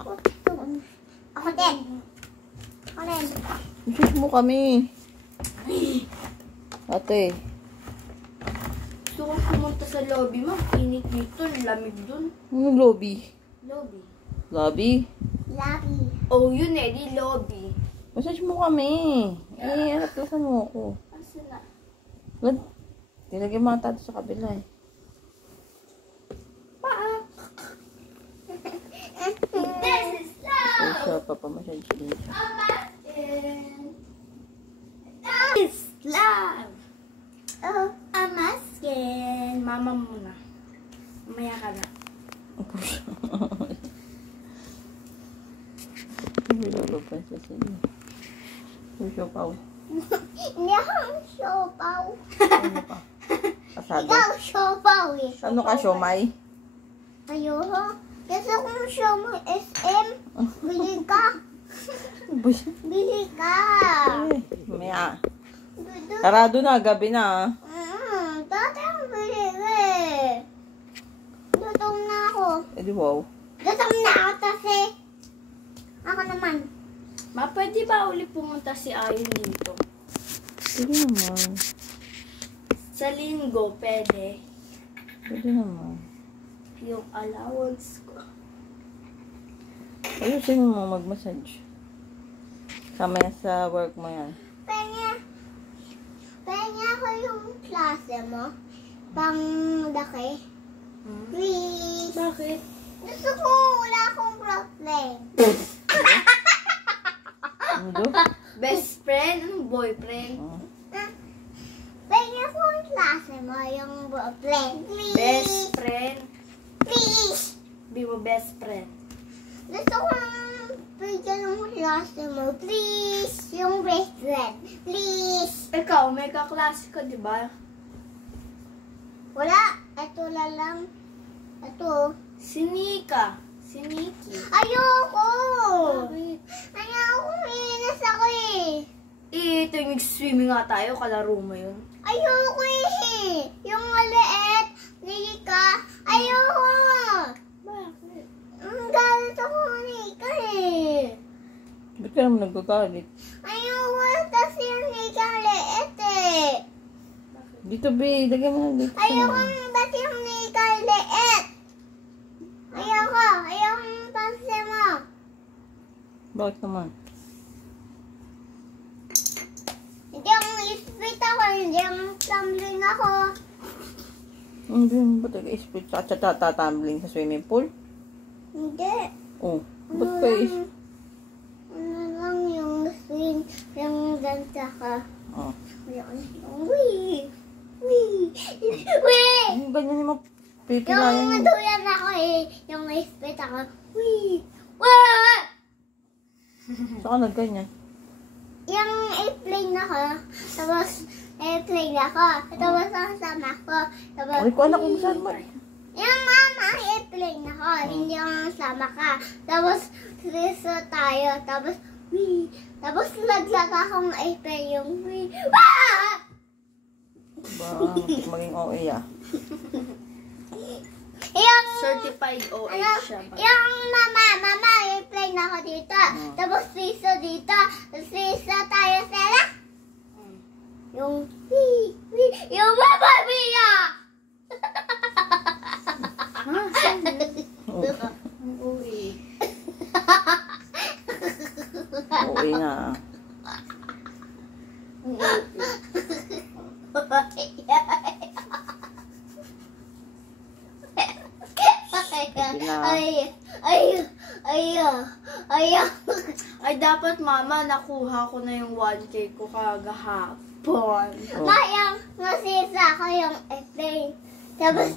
Ako din. Ako din. Isus mo kami. Ate. Gusto ko pumunta sa lobby, ma'am. Init dito, lamig dun. Anong lobby? Lobby. Lobby? Lobby. Oh, yun eh, di lobby. Massage mo kami. Eh, alatusan mo ako. Asa na? Ba't? Nilagyan mga tato sa kabila eh. This is love! Ay, siya, papamassage din siya. This is love! Oh. Amaskin. Mama muna. Mamaya ka na. Opo siya. Nilulupan siya sa iyo. Susiopaw. Hindi ako siopaw. Ano ka? Asado. Ikaw siopaw eh. Ano ka, siomay? Ayoko. Kasi kung siomay SM, bili ka. Bili ka. Eh, maya. Dudu. Sarado na, gabi na. Dati ang bili ka eh. Gutom na ako. Eh di wow. Gutom na ako kasi. Ako naman. Ma, pwede ba uli pumunta si Ayon dito? Pwede naman. Sa linggo, pwede. Pwede naman. Yung allowance ko. Ayusin mo mag-massage. Kamaya sa work mo yan. Penya ko yung klase mo. Pang laki. Please. Bakit? Gusto ko wala akong problem. Ano? Best friend? Anong boyfriend? Penya ko yung klase mo. Yung problem. Please. Best friend? Please. Be mo best friend. Gusto ko bigyan ng klase mo. Please. Yung best friend. Please. Ikaw, may kaklase ka, di ba? Wala. Ito lang. Ito. Si Nika. Si Nikki. Ayoko. Bakit? Ayoko. Iinis ako eh. Eh, tuwing swimming nga tayo, kalaro mo yun. Ayoko eh. Yung maliit. Nika. Ayoko. Bakit? Galit ako Nika eh. Ba't ka naman nagkakalit? Ayoko kasi yung Nika liit eh. Dito, be. Lagyan mo na dito. Ayoko ba't yung Nika liit. Ayoko. Ayoko yung panse mo. Bakit naman? Hindi akong ispit ako. Hindi akong tumbling ako. Hindi, ba't nag-split sa tatambling sa swimming pool? Hindi. Oh, ba't ka Ano lang yung swing. Yung dansa ka. Oh. Wee! Wee! Wee! Yung ganyan yung Yung mapipilayan mo. maduyan ako eh. Yung ispit ako. Wee! Wee! Saka nagganyan. Yung airplane ako. Tapos airplane ako. Tapos ang sama ko. Tapos Ay, ko anak ko saan mo. yung mama airplane ako. Hindi ang sama ka. Tapos riso tayo. Tapos wee! Tapos laglag akong airplane yung wee. Wah! Ba, maging OA ah. Yung Certified OH ano, siya ba? yung mama, airplane ako dito. Tapos riso dito. Tapos riso tayo sila. Yung wee! Wee! Yung mama Mia! Ha? Saan yun? Ang uwi. OA na. Ang uwi. Ay, dapat mama, nakuha ko na yung 1K ko kagahapon. Oh. Mayang nasisa ko yung airplane. Tapos